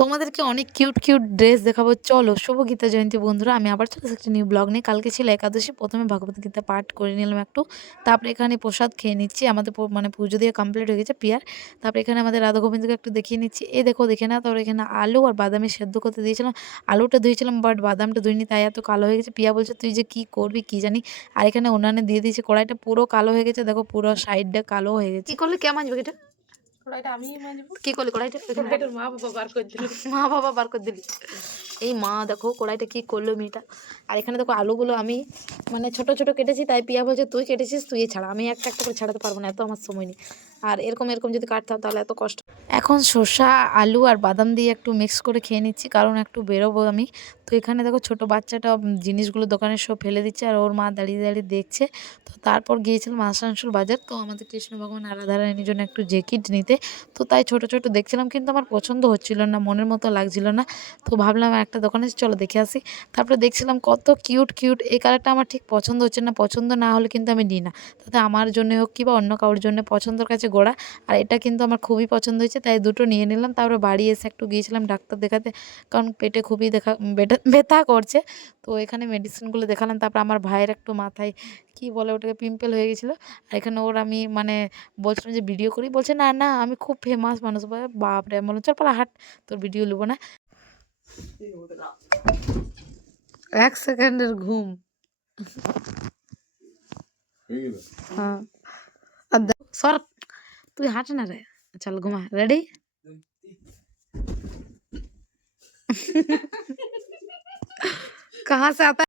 তোমাদেরকে অনেক cute cute dress দেখাবো, চলো। শুভ গীতা জয়ন্তী বন্ধুরা, আমি আবার চলে এসেছি নিউ ব্লগ নিয়ে। কালকে ছিল একাদশী, প্রথমে ভগবত গীতা পাঠ করে নিলাম একটু, তারপরে এখানে প্রসাদ খেয়ে নিচ্ছি। আমাদের মানে পুজো দিয়ে কমপ্লিট হয়ে গেছে পিয়ার। তারপরে এখানে আমাদের রাধা গোবিন্দকে একটু দেখিয়ে নিচ্ছি, এই দেখো দেখে না। তারপরে এখানে আলু আর বাদামে সেদ্ধ করতে দিয়েছিলাম, আলুটা ধুয়েছিলাম বাট বাদামটা ধুইনি, তাই এত কালো হয়ে গেছে। পিয়া বলছে তুই যে কী করবি কী জানি। আর এখানে উনানে দিয়ে দিয়েছে, কড়াইটা পুরো কালো হয়ে গেছে, দেখো পুরো সাইডটা কালো হয়ে গেছে। কী করলে কে মানবে এটা? কড়াইটা আমি মাজবো। কি করলি কড়াইটা? কড়াইটার মা বাবা বার করে দিল। মা বাবা বার করে দিলি। এই মা দেখো কড়াইটা কি করলো মেয়েটা। আর এখানে দেখো আলুগুলো আমি মানে ছোট ছোট কেটেছি, তাই পিয়া বলছে তুই কেটেছিস তুই ছাড়া, আমি একটা একটা করে ছাড়াতে পারবো না, এত আমার সময় নেই। আর এরকম এরকম যদি কাটতাম তাহলে এত কষ্ট। এখন শসা আলু আর বাদাম দিয়ে একটু মিক্স করে খেয়ে নিচ্ছি, কারণ একটু বেরোবো আমি। তো এখানে দেখো ছোট বাচ্চাটা জিনিসগুলো দোকানের সব ফেলে দিচ্ছে, আর ওর মা দাঁড়িয়ে দাঁড়িয়ে দেখছে। তো তারপর গিয়েছিলাম আসানসোল বাজার, তো আমাদের কৃষ্ণ ভগবান রাধারানীর জন্য একটু জ্যাকেট নিতে। তো তাই ছোট ছোট দেখছিলাম, কিন্তু আমার পছন্দ হচ্ছিল না, মনের মতো লাগছিল না। তো ভাবলাম একটা দোকানে চলো দেখে আসি। তারপরে দেখছিলাম কত কিউট কিউট, এই কালারটা আমার ঠিক পছন্দ হচ্ছে না, পছন্দ না হলে কিন্তু আমি নিই না। তাতে আমার জন্য হোক কি বা অন্য কারোর জন্য, পছন্দের কাছে গোড়া। আর এটা কিন্তু আমার খুবই পছন্দ হয়েছে, তাই দুটো নিয়ে নিলাম। তারপরে বাড়ি এসে একটু গিয়েছিলাম ডাক্তার দেখাতে, কারণ পেটে খুবই ব্যথা করছে। তো এখানে মেডিসিনগুলো দেখালাম। তারপর আমার ভাইয়ের একটু মাথায় কি বলে ওটাকে পিম্পল হয়ে গেছিলো। আর এখানে ওর আমি মানে বলছিলাম যে ভিডিও করি, বলছে না না আমি খুব ফেমাস মানুষ। বাপরে, আমি বললাম চল পালা হাট, তোর ভিডিও নেবো না। 1 সেকেন্ডের ঘুম। হ্যাঁ আর সর, তুই হাঁট না রে, চল ঘুমা। রেডি? कहाँ से आता है?